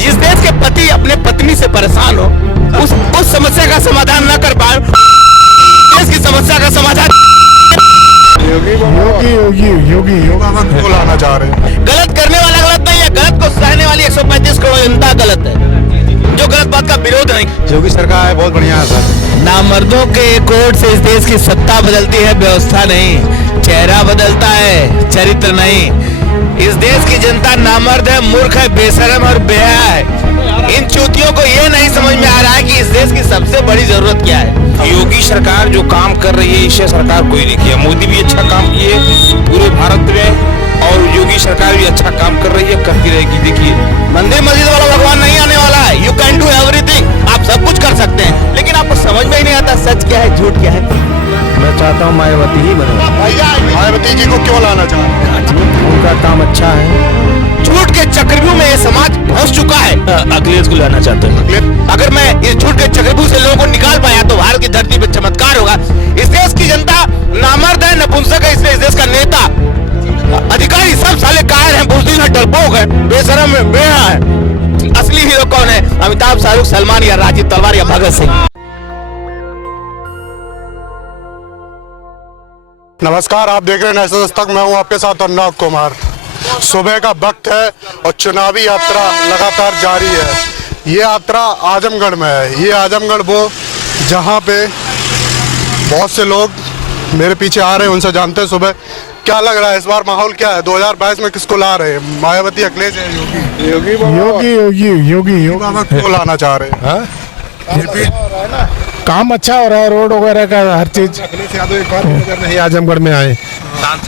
जिस देश के पति अपने पत्नी से परेशान हो, उस समस्या का समाधान न कर पाए, देश की समस्या का समाधान योगी को लाना चाह रहे हैं। गलत करने वाला गलत नहीं है, गलत को सहने वाली 135 करोड़ जनता गलत है, जो गलत बात का विरोध नहीं। योगी सरकार है, बहुत बढ़िया है सर। नामर्दों के कोड से इस देश की सत्ता बदलती है, व्यवस्था नहीं। चेहरा बदलता है, चरित्र नहीं। इस देश की जनता नामर्द है, मूर्ख है, बेशरम और बेहया है। इन चूतियों को ये नहीं समझ में आ रहा है कि इस देश की सबसे बड़ी जरूरत क्या है। योगी सरकार जो काम कर रही है, इससे सरकार कोई नहीं किया। मोदी भी अच्छा काम किए पूरे भारत में, और योगी सरकार भी अच्छा काम कर रही है, करती रहेगी। देखिए, मंदिर मस्जिद वाला भगवान नहीं आने वाला है। यू कैन डू एवरीथिंग, आप सब कुछ कर सकते हैं, लेकिन आपको समझ में ही नहीं आता सच क्या है, झूठ क्या है। मैं चाहता हूँ मायावती ही बने। मायावती जी को क्यों लाना चाह रहे हैं? उनका काम अच्छा है। झूठ के चक्रव्यूह में ये समाज फंस चुका है। अखिलेश को लाना चाहते हैं। अगर मैं इस झूठ के चक्रव्यूह से लोगों को निकाल पाया तो भारत की धरती पे चमत्कार होगा। इस देश की जनता नामर्द है, नपुंसक है, इसलिए इस देश का नेता अधिकारी सब साले कायर हैं, बुज़दिल हैं, डरपोक हैं, बेशरम है, बेहया है। असली हीरो कौन है? अमिताभ, शाहरुख, सलमान या राजीव तलवार या भगत सिंह। नमस्कार, आप देख रहे हैं नेशनल दस्तक। मैं हूं आपके साथ अनुराग कुमार। सुबह का वक्त है और चुनावी यात्रा लगातार जारी है। ये यात्रा आजमगढ़ में है। ये आजमगढ़ वो जहां पे बहुत से लोग मेरे पीछे आ रहे हैं, उनसे जानते हैं सुबह क्या लग रहा है, इस बार माहौल क्या है, 2022 में किसको ला रहे हैं? मायावती, अखिलेश या योगी बाबा को लाना चाह रहे हैं। काम अच्छा हो रहा है, रोड वगैरह का हर चीज। अखिलेश यादव एक बार नजर नहीं आजमगढ़ में आए,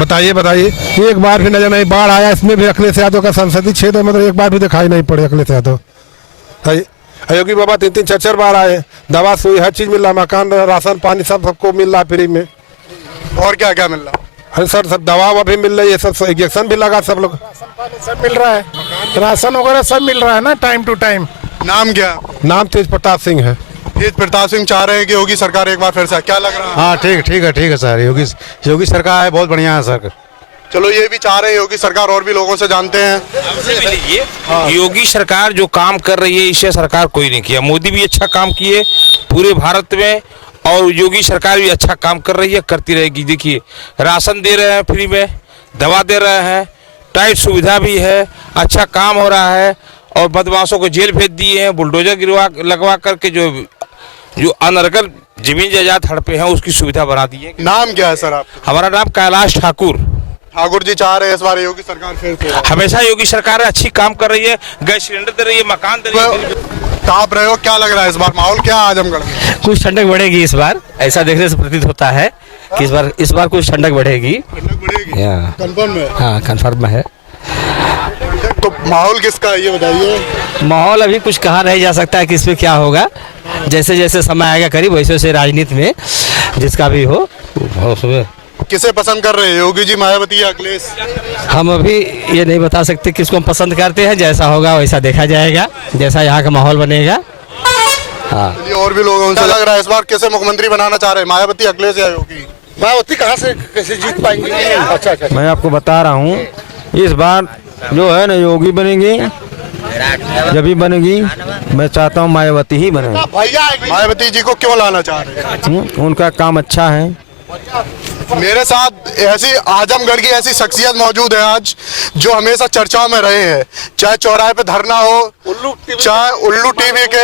बताइए एक बार भी नजर नहीं। बाढ़ आया, इसमें भी अखिलेश यादव का संसदीय क्षेत्र मतलब एक बार भी दिखाई नहीं पड़े अखिलेश यादव। योगी बाबा 3-3 4-4 बार आए, दवा सुई हर चीज मिल रहा, मकान, राशन पानी सबको मिल रहा फ्री में। और क्या क्या मिल रहा? अरे सर सब दवा भी मिल रही है, सब इंजेक्शन भी लगा, सब लोग सब मिल रहा है, राशन वगैरह सब मिल रहा है ना टाइम टू टाइम। नाम क्या? नाम तेज प्रताप सिंह है। तेज प्रताप सिंह चाह रहे हैं कि योगी सरकार एक बार फिर से, क्या लग रहा है? हाँ ठीक है सर। योगी सरकार है, बहुत बढ़िया है सर। चलो, ये भी चाह रहे हैं योगी सरकार, और भी लोगों से जानते हैं। योगी सरकार जो काम कर रही है, इससे सरकार कोई नहीं किया। मोदी भी अच्छा काम किए पूरे भारत में, और योगी सरकार भी अच्छा काम कर रही है, करती रहेगी। देखिए, राशन दे रहे हैं फ्री में, दवा दे रहे हैं, टाइट सुविधा भी है, अच्छा काम हो रहा है, और बदमाशों को जेल भेज दिए हैं। बुलडोजर लगवा करके जो अनर्गल जमीन जायदाद हड़पे हैं, उसकी सुविधा बना दी है। नाम क्या है सर आपका? हमारा नाम कैलाश ठाकुर। ठाकुर जी चाह रहे हैं इस बार योगी सरकार फिर से। हमेशा योगी सरकार अच्छी काम कर रही है, गैस सिलेंडर दे रही है, मकान दे रही है। आप रहे हो, क्या लग रहा है इस बार माहौल क्या है आजमगढ़ में? कुछ ठंडक बढ़ेगी इस बार, ऐसा देखने से प्रतीत होता है कि इस बार कुछ ठंडक बढ़ेगी। कंफर्म है? हाँ, कंफर्म है। तो माहौल किसका है ये बताइए। माहौल अभी कुछ कहा नहीं जा सकता है कि इसमें क्या होगा। जैसे जैसे समय आएगा करीब, वैसे वैसे राजनीति में जिसका भी हो उसमें। किसे पसंद कर रहे हैं, योगी जी, मायावती या अखिलेश? हम अभी ये नहीं बता सकते किसको हम पसंद करते हैं। जैसा होगा वैसा देखा जाएगा, जैसा यहाँ का माहौल बनेगा। हाँ, और भी लोग, उनसे लग रहा है इस बार किसे मुख्यमंत्री बनाना चाह रहे हैं, मायावती, अखिलेश या योगी? मायावती कहाँ से कैसे जीत पाएंगे? अच्छा, मैं आपको बता रहा हूँ, इस बार जो है ना योगी बनेंगे, जब भी बनेगी। मैं चाहता हूँ मायावती ही बने। मायावती जी को क्यों लाना चाह रहे हैं? उनका काम अच्छा है। मेरे साथ ऐसी आजमगढ़ की ऐसी शख्सियत मौजूद है आज, जो हमेशा चर्चाओं में रहे हैं, चाहे चौराहे पे धरना हो, चाहे उल्लू टीवी के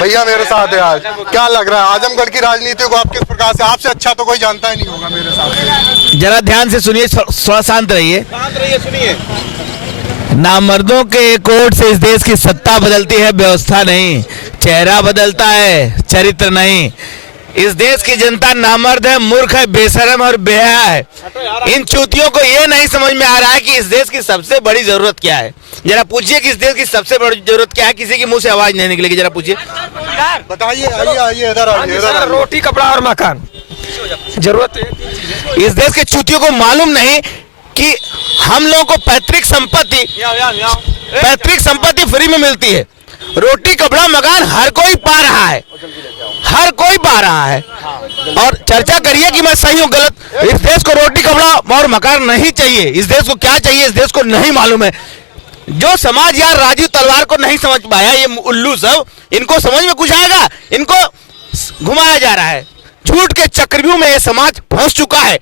भैया मेरे साथ है आज। क्या लग रहा है आजमगढ़ की राजनीति को आप किस प्रकार से, आपसे अच्छा तो कोई जानता ही नहीं होगा मेरे साथ। जरा ध्यान से सुनिए, थोड़ा शांत रहिए, सुनिए। नामर्दों के कोड से इस देश की सत्ता बदलती है, व्यवस्था नहीं। चेहरा बदलता है, चरित्र नहीं। इस देश की जनता नामर्द है, मूर्ख है, बेशरम और बेहया है। इन चूतियों को ये नहीं समझ में आ रहा है कि इस देश की सबसे बड़ी जरूरत क्या है। जरा पूछिए कि इस देश की सबसे बड़ी जरूरत क्या है, किसी के मुंह से आवाज नहीं निकलेगी। जरा पूछिए, बताइए। आइए इधर आइए। रोटी, कपड़ा और मकान जरूरत है। इस देश के चूतियों को मालूम नहीं कि हम लोगों को पैतृक संपत्ति फ्री में मिलती है। रोटी, कपड़ा, मकान हर कोई पा रहा है, हर कोई पा रहा है। और चर्चा करिए कि मैं सही हूँ गलत। इस देश को रोटी, कपड़ा और मकान नहीं चाहिए। इस देश को क्या चाहिए, इस देश को नहीं मालूम है। जो समाज यार राजीव तलवार को नहीं समझ पाया, ये उल्लू सब, इनको समझ में कुछ आएगा? इनको घुमाया जा रहा है। झूठ के चक्रव्यूह में ये समाज फंस चुका है,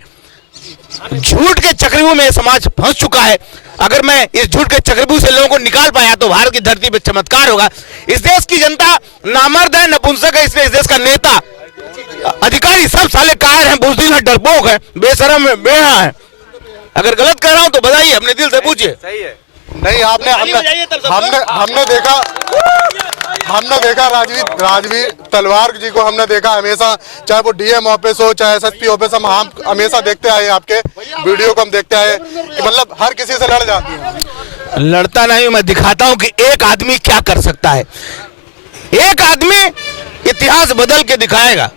झूठ के चक्रव्यूह में ये समाज फंस चुका है। अगर मैं इस झूठ के चक्रव्यूह से लोगों को निकाल पाया तो भारत की धरती पे चमत्कार होगा। इस देश की जनता नामर्द है, नपुंसक है, इसलिए इस देश का नेता अधिकारी सब साले कायर हैं, बुज़दिल हैं, डरपोक हैं, बेशरम है, बेहा है। अगर गलत कर रहा हूं तो बताइए, अपने दिल से पूछिए। सही है। नहीं, हमने देखा राजवीर तलवार जी को हमने देखा हमेशा, चाहे वो डीएम ऑफिस हो चाहे एसएसपी ऑफिस, हम हमेशा देखते आए, आपके वीडियो को हम देखते आए कि मतलब हर किसी से लड़ जाती है। लड़ता नहीं, मैं दिखाता हूं कि एक आदमी क्या कर सकता है। एक आदमी इतिहास बदल के दिखाएगा।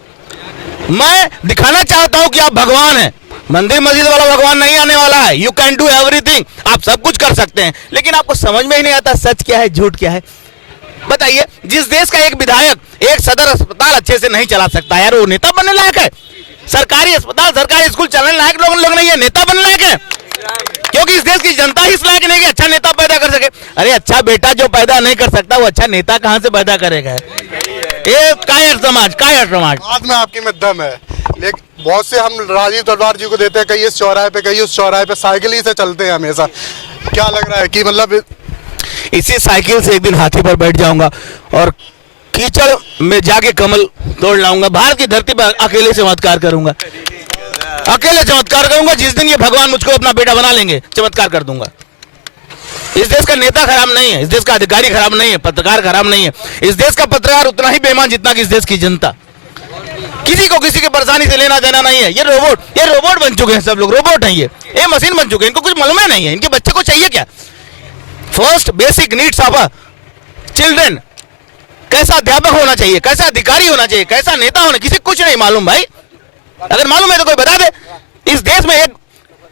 मैं दिखाना चाहता हूं कि आप भगवान हैं, मंदिर मस्जिद वाला भगवान नहीं आने वाला है। यू कैन डू एवरीथिंग, आप सब कुछ कर सकते हैं, लेकिन आपको समझ में ही नहीं आता सच क्या है झूठ क्या है। बताइए, जिस देश का एक विधायक एक सदर अस्पताल अच्छे से नहीं चला सकता यार, वो नेता बनने लायक है? सरकारी अस्पताल सरकारी स्कूल चलने लायक लोग नहीं है, नेता बनने लायक है? क्योंकि इस देश की जनता ही इस लायक नहीं कि अच्छा नेता पैदा कर सके। अरे अच्छा बेटा जो पैदा नहीं कर सकता वो अच्छा नेता कहां से पैदा करेगा? ये कायर समाज बात में आपकी में दम है, लेकिन बहुत से हम राजीव तलवार जी को देते हैं, कहीं इस चौराहे पे कहीं उस चौराहे पे, साइकिल ही से चलते हैं हमेशा। क्या लग रहा है कि मतलब इसी साइकिल से एक दिन हाथी पर बैठ जाऊंगा और कीचड़ में जाके कमल तोड़ लाऊंगा। भारत की धरती पर अकेले चमत्कार करूंगा, अकेले चमत्कार करूंगा। जिस दिन ये भगवान मुझको अपना बेटा बना लेंगे, चमत्कार कर दूंगा। इस देश का नेता खराब नहीं है, इस देश का अधिकारी खराब नहीं है, पत्रकार खराब नहीं है। इस देश का पत्रकार उतना ही बेईमान जितना कि इस देश की जनता। किसी को किसी की परेशानी से लेना देना नहीं है। ये रोबोट बन चुके हैं, सब लोग रोबोट हैं, ये मशीन बन चुके हैं, इनको कुछ मालूम नहीं है। इनके बच्चे को चाहिए क्या? First basic needs of a children, कैसा अध्यापक होना चाहिए, कैसा अधिकारी होना चाहिए, कैसा नेता होना, किसी कुछ नहीं मालूम भाई। अगर मालूम है तो कोई बता दे। इस देश में एक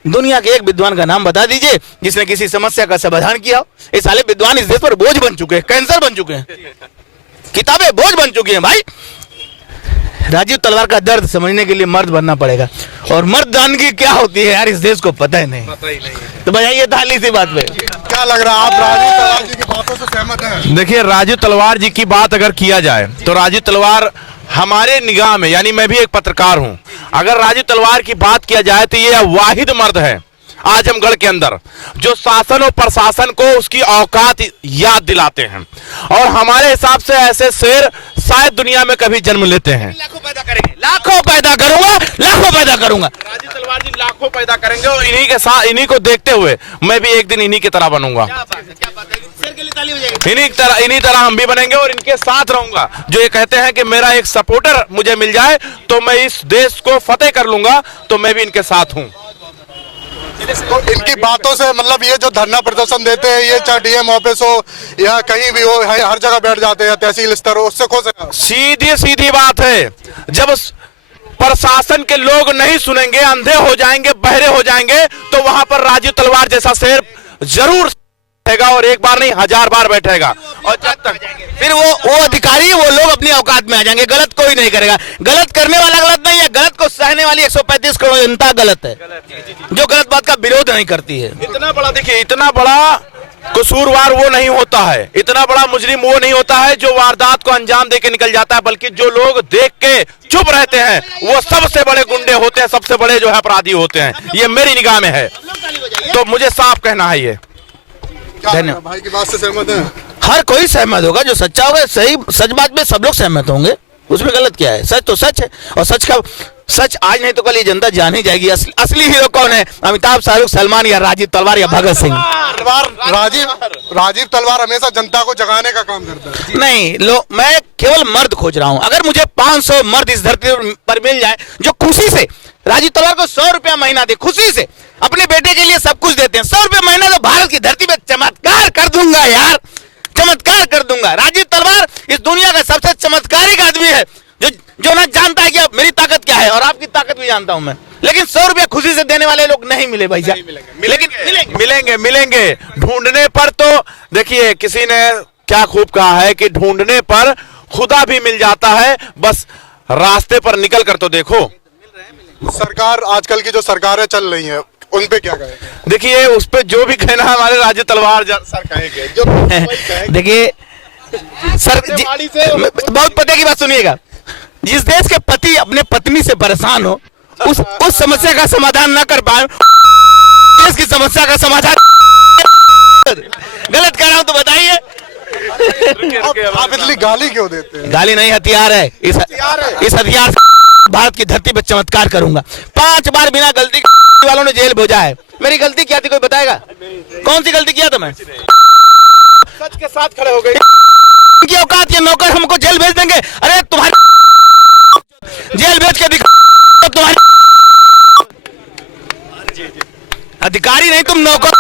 दुनिया के एक विद्वान का नाम बता दीजिए जिसने किसी समस्या का समाधान किया हो। ये साले विद्वान इस देश पर बोझ बन चुके हैं, कैंसर बन चुके हैं, किताबें बोझ बन चुकी हैं भाई। राजीव तलवार का दर्द समझने के लिए मर्द बनना पड़ेगा, और मर्दानगी क्या होती है यार इस देश को पता ही नहीं। तो बताइए थाली सी बात पे क्या लग रहा है, आप राजीव तलवार जी की बातों से सहमत हैं? देखिए, राजीव तलवार जी की बात अगर किया जाए तो राजीव तलवार हमारे निगाह में, यानी मैं भी एक पत्रकार हूं, अगर राजीव तलवार की बात किया जाए तो ये वाहिद मर्द है आजमगढ़ के अंदर जो शासन और प्रशासन को उसकी औकात याद दिलाते हैं। और हमारे हिसाब से ऐसे शेर शायद दुनिया में कभी जन्म लेते हैं। लाखों पैदा करेंगे, लाखों पैदा करूंगा, लाखों पैदा करूंगा। राजीव तलवार जी लाखों पैदा करेंगे और इन्हीं के साथ, इन्हीं को देखते हुए मैं भी एक दिन इन्हीं की तरह बनूंगा। इन्हीं तरह हम भी बनेंगे और इनके साथ रहूंगा। जो ये कहते हैं कि मेरा एक सपोर्टर मुझे मिल जाए तो मैं इस देश को फतेह कर लूंगा, तो मैं भी इनके साथ हूं। तो इनकी बातों से मतलब ये जो धरना प्रदर्शन देते हैं, ये चाहे डीएम ऑफिस हो या कहीं भी हो, हर जगह बैठ जाते हैं, तहसील स्तर हो, उससे कौन सीधी सीधी बात है। जब प्रशासन के लोग नहीं सुनेंगे, अंधे हो जाएंगे, बहरे हो जाएंगे, तो वहां पर राजीव तलवार जैसा शेर जरूर बैठेगा, और एक बार नहीं 1000 बार बैठेगा। और जब तक फिर वो अधिकारी, वो लोग अपनी औकात में आ जाएंगे। गलत कोई नहीं करेगा, गलत करने वाला गलत नहीं है, गलत को सहने वाली 135 करोड़ जनता गलत है, जो गलत बात का विरोध नहीं करती है। इतना बड़ा, देखिए, इतना बड़ा कसूरवार वो नहीं होता है, इतना बड़ा मुजरिम वो नहीं होता है जो वारदात को अंजाम दे के निकल जाता है, बल्कि जो लोग देख के चुप रहते हैं वो सबसे बड़े गुंडे होते हैं, सबसे बड़े जो है अपराधी होते हैं। ये मेरी निगाह में है, तो मुझे साफ कहना है। ये धन्यवाद। भाई की बात से सहमत हैं? हर कोई सहमत होगा, जो सच्चा होगा, सही सच बात में सब लोग सहमत होंगे, उसमें गलत क्या है? सच तो सच है, और सच आज नहीं तो कल ये जनता जान ही जाएगी। असली हीरो कौन है? अमिताभ, शाहरुख, सलमान या राजीव तलवार या भगत सिंह? राजीव तलवार हमेशा जनता को जगाने का काम करता है। नहीं, मैं केवल मर्द खोज रहा हूं। अगर मुझे 500 मर्द इस धरती पर मिल जाए जो खुशी से राजीव तलवार को 100 रुपया महीना दे, खुशी से अपने बेटे के लिए सब कुछ देते हैं, 100 रुपया महीना, तो भारत की धरती पे चमत्कार कर दूंगा यार, चमत्कार कर दूंगा। राजीव तलवार इस दुनिया का सबसे चमत्कारिक आदमी है जो ना जानता है कि अब मेरी ताकत क्या है, और आपकी ताकत भी जानता हूं मैं, लेकिन 100 रुपया खुशी से देने वाले लोग नहीं मिले भाई साहब। लेकिन मिलेंगे ढूंढने पर। तो देखिए, किसी ने क्या खूब कहा है कि ढूंढने पर खुदा भी मिल जाता है, बस रास्ते पर निकल कर तो देखो। सरकार, आजकल की जो सरकारें चल रही हैं, उन पे क्या कहेंगे? देखिए उस पे जो भी कहना है हमारे राजू तलवार सर कहेंगे, जो देखिए सर बहुत पते की बात सुनिएगा, जिस देश के पति अपने पत्नी से परेशान हो, उस समस्या का समाधान ना कर पाए, देश की समस्या का समाधान गलत कह रहा हूं तो बताइए। आप इतनी गाली क्यों देते हैं? गाली नहीं, हथियार है। इस हथियार से भारत की धरती पर चमत्कार करूंगा। 5 बार बिना गलती के वालों ने जेल भेजा है। मेरी गलती क्या थी कोई बताएगा? कौन सी गलती किया था मैं? सच के साथ खड़े हो गए। की औकात ये नौकर हमको जेल भेज देंगे? अरे तुम्हारी जेल भेज के दिखा, तुम्हारी अधिकारी नहीं, तुम नौकर।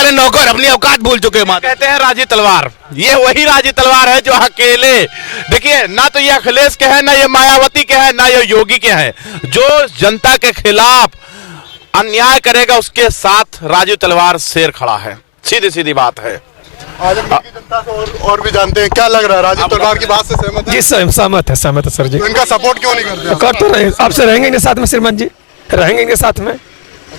अरे नौकर अपनी औकात भूल चुके हैं। कहते हैं राजू तलवार, ये वही राजू तलवार है जो अकेले, देखिए ना तो ये अखिलेश के है, ना ये मायावती के है, ना ये योगी के है। जो जनता के खिलाफ अन्याय करेगा उसके साथ राजू तलवार शेर खड़ा है। सीधी सीधी बात है। आजमगढ़ की जनता को और भी जानते हैं, क्या लग रहा है? राजू तलवार की बात से सहमत है? जी सहमत है सर जी। तो इनका सपोर्ट क्यों नहीं करते? कर तो रहे, आपसे रहेंगे इनके साथ में श्रीमान जी, रहेंगे इनके साथ में।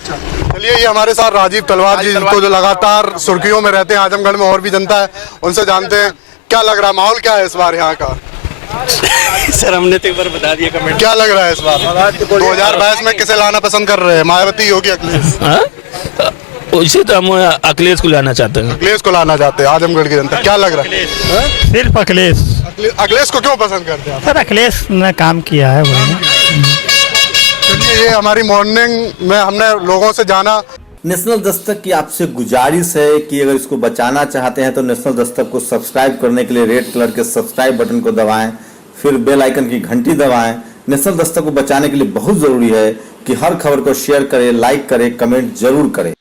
चलिए, ये हमारे साथ राजीव तलवार जी, जिनको जो लगातार सुर्खियों में रहते हैं आजमगढ़ में, और भी जनता है, उनसे जानते हैं क्या लग रहा है, माहौल क्या है इस बार यहाँ का? सर हमने तो एक बार बता दिया कमेंट। क्या लग रहा है इस बार 2022 में किसे लाना पसंद कर रहे हैं, मायावती, योगी, अखिलेश? उसी तो हम अखिलेश को लाना चाहते हैं। अखिलेश को लाना चाहते हैं आजमगढ़ की जनता, क्या लग रहा है? सिर्फ अखिलेश। अखिलेश को क्यों पसंद करते हैं? सर अखिलेश ने काम किया है बढ़िया। चलिए, ये हमारी मॉर्निंग में हमने लोगों से जाना। नेशनल दस्तक की आपसे गुजारिश है कि अगर इसको बचाना चाहते हैं तो नेशनल दस्तक को सब्सक्राइब करने के लिए रेड कलर के सब्सक्राइब बटन को दबाएं, फिर बेल आइकन की घंटी दबाएं। नेशनल दस्तक को बचाने के लिए बहुत जरूरी है कि हर खबर को शेयर करें, लाइक करें, कमेंट जरूर करें।